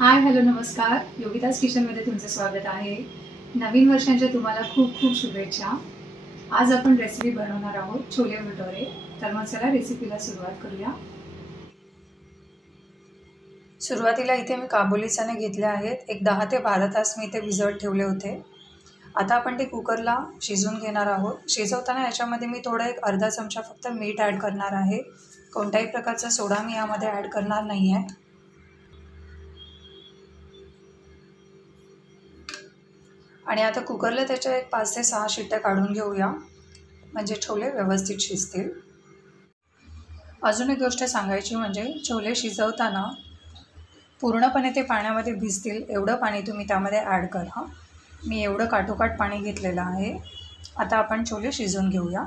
Hi hello नमस्कार. योगिताज किचनमध्ये तुमचं स्वागत आहे. नवीन वर्षांच्या तुम्हाला खूप खूप शुभेच्छा. आज आपण रेसिपी बनवणार आहोत छोले भटोरे. तर मग चला रेसिपीला सुरुवात करूया. सुरुवातीला इथे मी काबुली चणे घेतले आहेत. एक 10 ते 12 तास मी इथे भिजवत ठेवले होते. आता आपण ते कुकरला शिजवून घेणार आहोत. शिजवताना याच्यामध्ये मी थोडा एक अर्धा चमचा फक्त मीठ ॲड करणार आहे. कोणत्याही प्रकारचा सोडा मी यामध्ये ॲड करणार नाही आहे. आणि आता कुकरला त्याच्या एक 5 ते 6 शिट्ट्या काढून घेऊया, म्हणजे छोले व्यवस्थित शिजतील. अजून एक गोष्ट सांगायची म्हणजे छोले शिजवताना पूर्णपणे ते पाण्यामध्ये भिजतील एवढं पाणी तुम्ही त्यामध्ये ॲड करा. मी एवढं काठोकाठ पाणी घेतलेलं आहे. आता आपण छोले शिजवून घेऊया.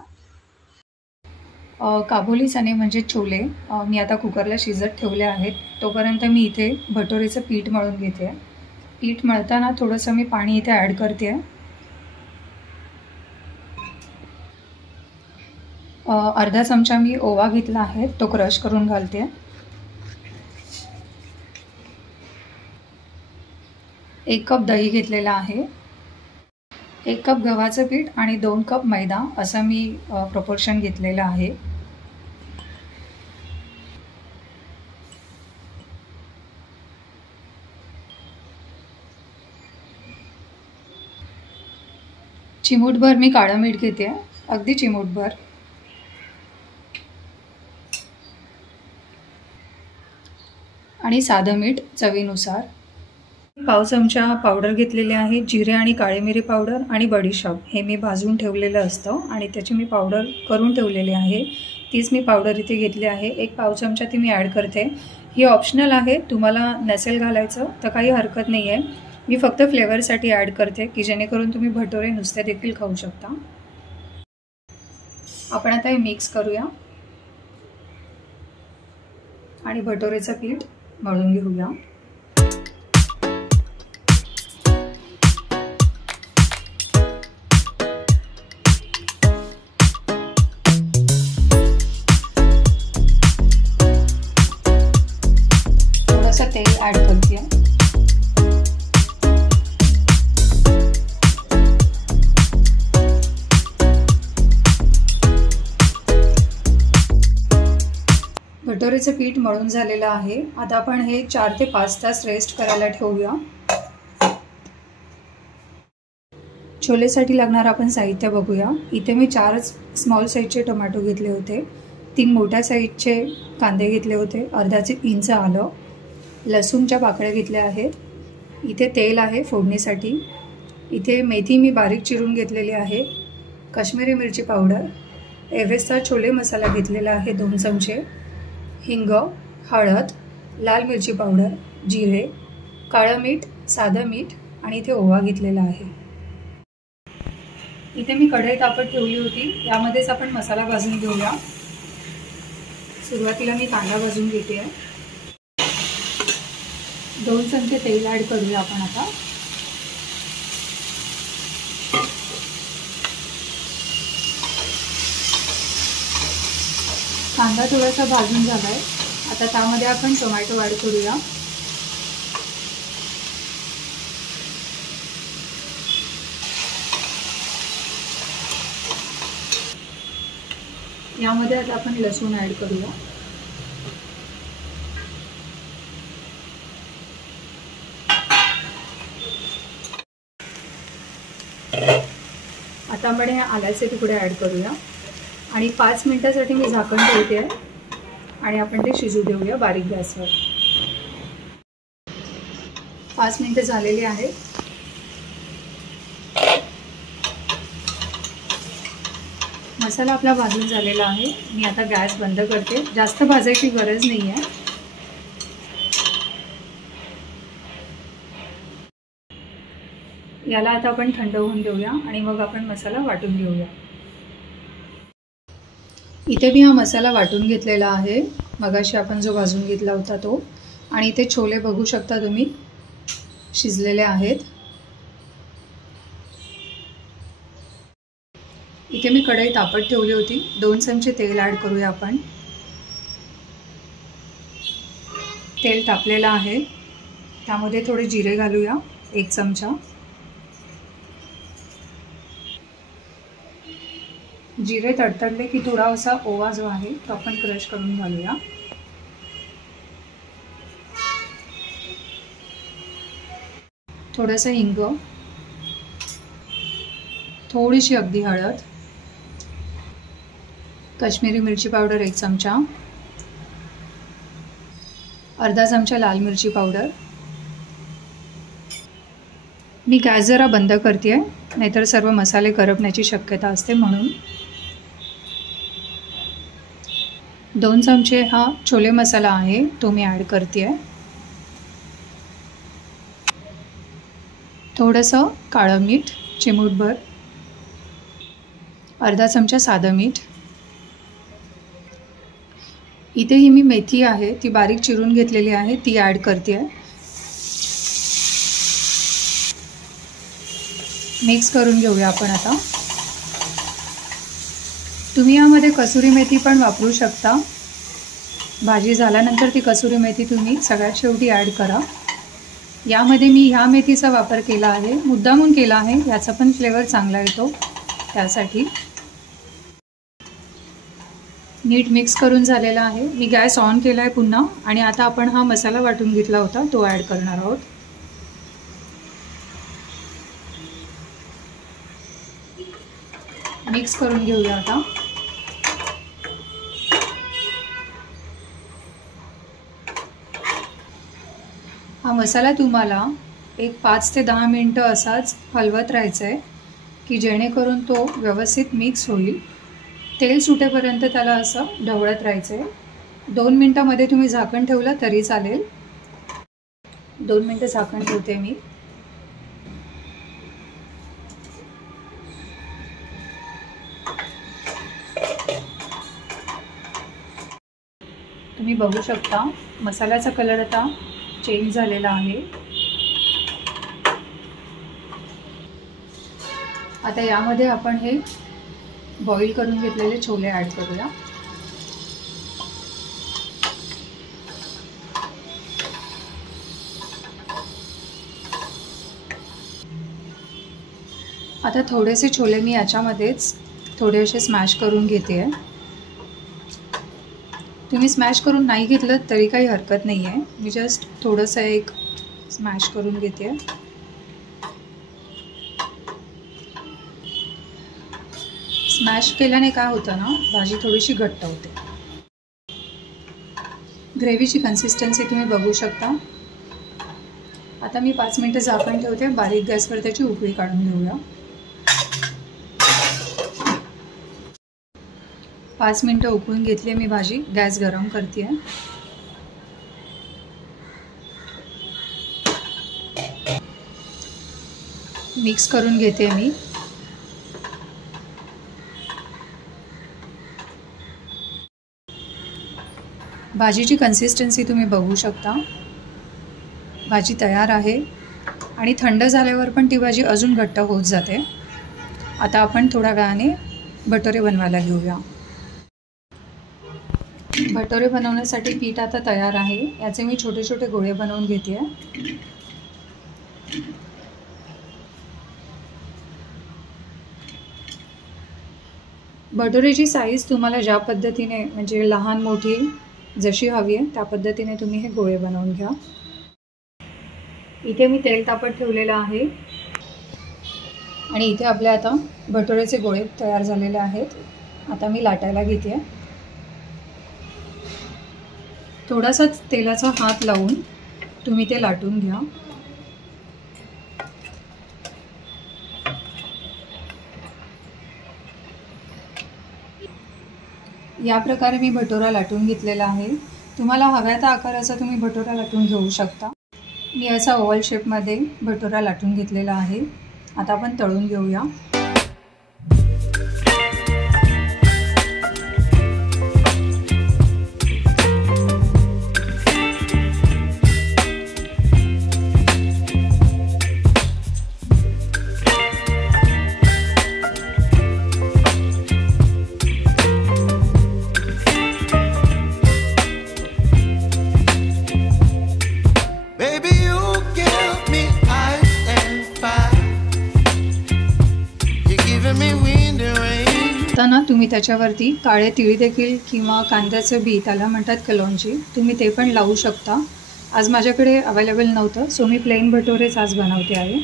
काबुली चणे म्हणजे छोले मी आता कुकरला शिजत ठेवले आहेत. तोपर्यंत मी इथे भटोरेचं पीठ मळून घेते. पीठ मळताना थोडंसं मी पाणी इथे ॲड करते. अर्धा चमचा मी ओवा घेतला आहे, तो क्रश करून घालते. 1 कप दही घेतलेला आहे. 1 कप गव्हाचं पीठ आणि 2 कप मैदा असं मी प्रपोर्शन घेतलेलं आहे. चिमूटभर मी काळं मीठ घेते, अगदी चिमूटभर. आणि साधं मीठ चवीनुसार. पाव चमचा पावडर घेतलेले आहे. जिरे आणि काळे मिरी पावडर आणि बडीशॉप हे मी भाजून ठेवलेलं असतं आणि त्याची मी पावडर करून ठेवलेली आहे. तीच मी पावडर इथे घेतली आहे. 1 पाव चमचा ती मी ॲड करते. ही ऑप्शनल आहे, तुम्हाला नसेल घालायचं तर काही हरकत नाही आहे. मी फक्त फ्लेवरसाठी ॲड करते की जेणेकरून तुम्ही भटोरे नुसते देखील खाऊ शकता. आपण आता हे मिक्स करूया आणि भटोरेचं पीठ मळून घेऊया. थोडंसं तेल ॲड करते. भटोरेचं पीठ मळून झालेलं आहे. आता आपण हे 4 ते 5 तास रेस्ट करायला ठेवूया. छोलेसाठी लागणार आपण साहित्य बघूया. इथे मी 4 स्मॉल साईजचे टोमॅटो घेतले होते. 3 मोठ्या साईजचे कांदे घेतले होते. अर्धा इंच आलं. लसूणच्या पाकळ्या घेतल्या आहेत. इथे तेल आहे फोडणीसाठी. इथे मेथी मी बारीक चिरून घेतलेली आहे. काश्मीरी मिरची पावडर, एव्हरेस्टचा छोले मसाला घेतलेला आहे 2 चमचे. हिंग, हळद, लाल मिरची पावडर, जिरे, काळं मीठ, साधं मीठ आणि इथे ओवा घेतलेला आहे. इथे मी कढई तापत ठेवली होती. यामध्येच आपण मसाला भाजून घेऊया. सुरुवातीला मी कांदा भाजून घेते. 2 चमचे तेल ॲड करूया आपण आता. कांदा थोडासा भाजून झाला आहे. आता त्यामध्ये आपण टोमॅटो ॲड करूया. यामध्ये आता आपण लसूण ॲड करूया. आता आपण हे आल्याचे तुकडे ॲड करूया आणि 5 मिनिटासाठी मी झाकण ठेवते आणि आपण ते शिजू देऊया बारीक गॅसवर. 5 मिनिटं झालेली आहेत. मसाला आपला भाजून झालेला आहे. मी आता गॅस बंद करते. जास्त भाजायची गरज नाही आहे. याला आता आपण थंड होऊन देऊया आणि मग आपण मसाला वाटून घेऊया. इथे मी हा मसाला वाटून घेतलेला आहे. मगाशी आपण जो भाजून घेतला होता तो. आणि इथे छोले बघू शकता तुम्ही शिजलेले आहेत. इथे मी कढई तापत ठेवली होती. 2 चमचे तेल ॲड करूया आपण. तेल तापलेलं आहे. त्यामध्ये थोडे जिरे घालूया, 1 चमचा. जिरे तडतडले की थोडा असा ओवा जो आहे तो आपण क्रश करून घालूया. थोडासा हिंग, थोडीशी अगदी हळद, काश्मीरी मिरची पावडर 1 चमचा, अर्धा चमचा लाल मिरची पावडर. मी गॅस जरा बंद करते, नाहीतर सर्व मसाले करपण्याची शक्यता असते म्हणून. 2 चमचे हा छोले मसाला आहे तो मी ॲड करते. थोडंसं काळं मीठ चिमूटभर, अर्धा चमचा साधं मीठ. इथे ही मी मेथी आहे ती बारीक चिरून घेतलेली आहे ती ॲड करते. मिक्स करून घेऊया आपण आता. तुम्ही यामध्ये कसुरी मेथी पण वापरू शकता. भाजी झाल्यानंतर ती कसुरी मेथी तुम्ही सगळ्यात शेवटी ॲड करा. यामध्ये मी ह्या मेथीचा वापर केला आहे, मुद्दामून केला आहे, याचा पण फ्लेवर चांगला येतो त्यासाठी. नीट मिक्स करून झालेला आहे. मी गॅस ऑन केला आहे पुन्हा आणि आता आपण हा मसाला वाटून घेतला होता तो ॲड करणार आहोत. मिक्स करून घेऊया आता. हा मसाला तुम्हाला एक 5 ते 10 मिनटं असाच हलवत राहायचं आहे की जेणेकरून तो व्यवस्थित मिक्स होईल. तेल सुटेपर्यंत त्याला असं ढवळत राहायचं आहे. 2 मिनटामध्ये तुम्ही झाकण ठेवलं तरी चालेल. 2 मिनटं झाकण ठेवते मी. तुम्ही बघू शकता मसाल्याचा कलर आता चेंज झालेला आहे. आता यामध्ये आपण हे बॉईल करून घेतलेले छोले ॲड करूया. आता थोडेसे छोले मी याच्यामध्येच थोडे असे स्मॅश करून घेते आहे. तुम्ही स्मॅश करून नाही घेतलं तरी काही हरकत नाही आहे. मी जस्ट थोडंसं एक स्मॅश करून घेते आहे. स्मॅश केल्याने काय होतं ना, भाजी थोडीशी घट्ट होते. ग्रेव्हीची कन्सिस्टन्सी तुम्ही बघू शकता. आता मी 5 मिनटं झाकण ठेवते. बारीक गॅसवर त्याची उकळी काढून घेऊया. 5 मिनटं उकळून घेतली मी भाजी. गॅस गरम करते आहे. मिक्स करून घेते मी. भाजीची कन्सिस्टन्सी तुम्ही बघू शकता. भाजी तयार आहे आणि थंड झाल्यावर पण ती भाजी अजून घट्ट होत जाते. आता आपण थोड्या वेळाने भटोरे बनवायला घेऊया. भटोरे बनवण्यासाठी पीठ आता तयार आहे. याचे मी छोटे छोटे गोळे बनवून घेते आहे. भटोरेची साईज तुम्हाला ज्या पद्धतीने म्हणजे लहान मोठी जशी हवी आहे त्या पद्धतीने तुम्ही हे गोळे बनवून घ्या. इथे मी तेल तापत ठेवलेलं आहे आणि इथे आपले आता भटोरेचे गोळे तयार झालेले आहेत. आता मी लाटायला घेते. थोडासा तेलाचा हात लावून तुम्ही ते लाटून घ्या. या प्रकारे मी भटोरा लाटून घेतलेला आहे. तुम्हाला हव्या त्या आकाराचा तुम्ही भटोरा लाटून घेऊ शकता. मी असा ओव्हल शेपमध्ये भटोरा लाटून घेतलेला आहे. आता आपण तळून घेऊया. Baby, you तुम्ही त्याच्यावरती काळे तिळी देखील किंवा कांद्याचं बी, त्याला म्हणतात कलौंजी, तुम्ही ते पण लावू शकता. आज माझ्याकडे अवेलेबल नव्हतं, सो मी प्लेन भटोरेच आज बनवते आहे.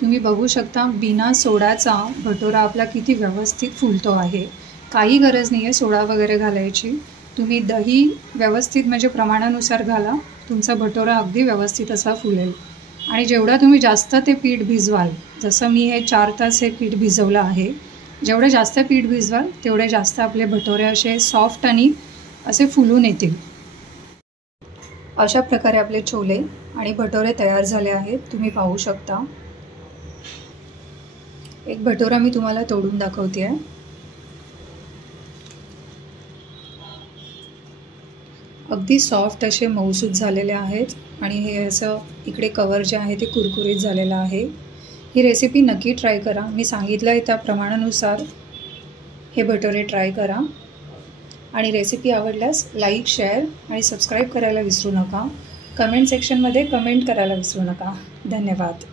तुम्ही बघू शकता बिना सोड्याचा भटोरा आपला किती व्यवस्थित फुलतो आहे. काही गरज नाही आहे सोडा वगैरे घालायची. तुम्ही दही व्यवस्थित म्हणजे प्रमाणानुसार घाला, तुमचा भटोरा अगदी व्यवस्थित असा फुलेल. आणि जेवढा तुम्ही जास्त ते पीठ भिजवाल, जसं मी हे 4 तास हे पीठ भिजवलं आहे, जेवढे जास्त पीठ भिजवाल तेवढे जास्त आपले भटोरे असे सॉफ्ट आणि असे फुलून येतील. अशा प्रकारे आपले छोले आणि भटोरे तयार झाले आहेत, तुम्ही पाहू शकता. एक भटोरा मी तुम्हाला तोडून दाखवते आहे. अगदी सॉफ्ट असे मऊसूत झालेले आहेत आणि हे असं इकडे कवर जे आहे ते कुरकुरीत झालेलं आहे. ही रेसिपी नक्की ट्राय करा. मी सांगितलं आहे त्या प्रमाणानुसार हे भटोरे ट्राय करा. आणि रेसिपी आवडल्यास लाईक, शेअर आणि सबस्क्राईब करायला विसरू नका. कमेंट सेक्शनमध्ये कमेंट करायला विसरू नका. धन्यवाद.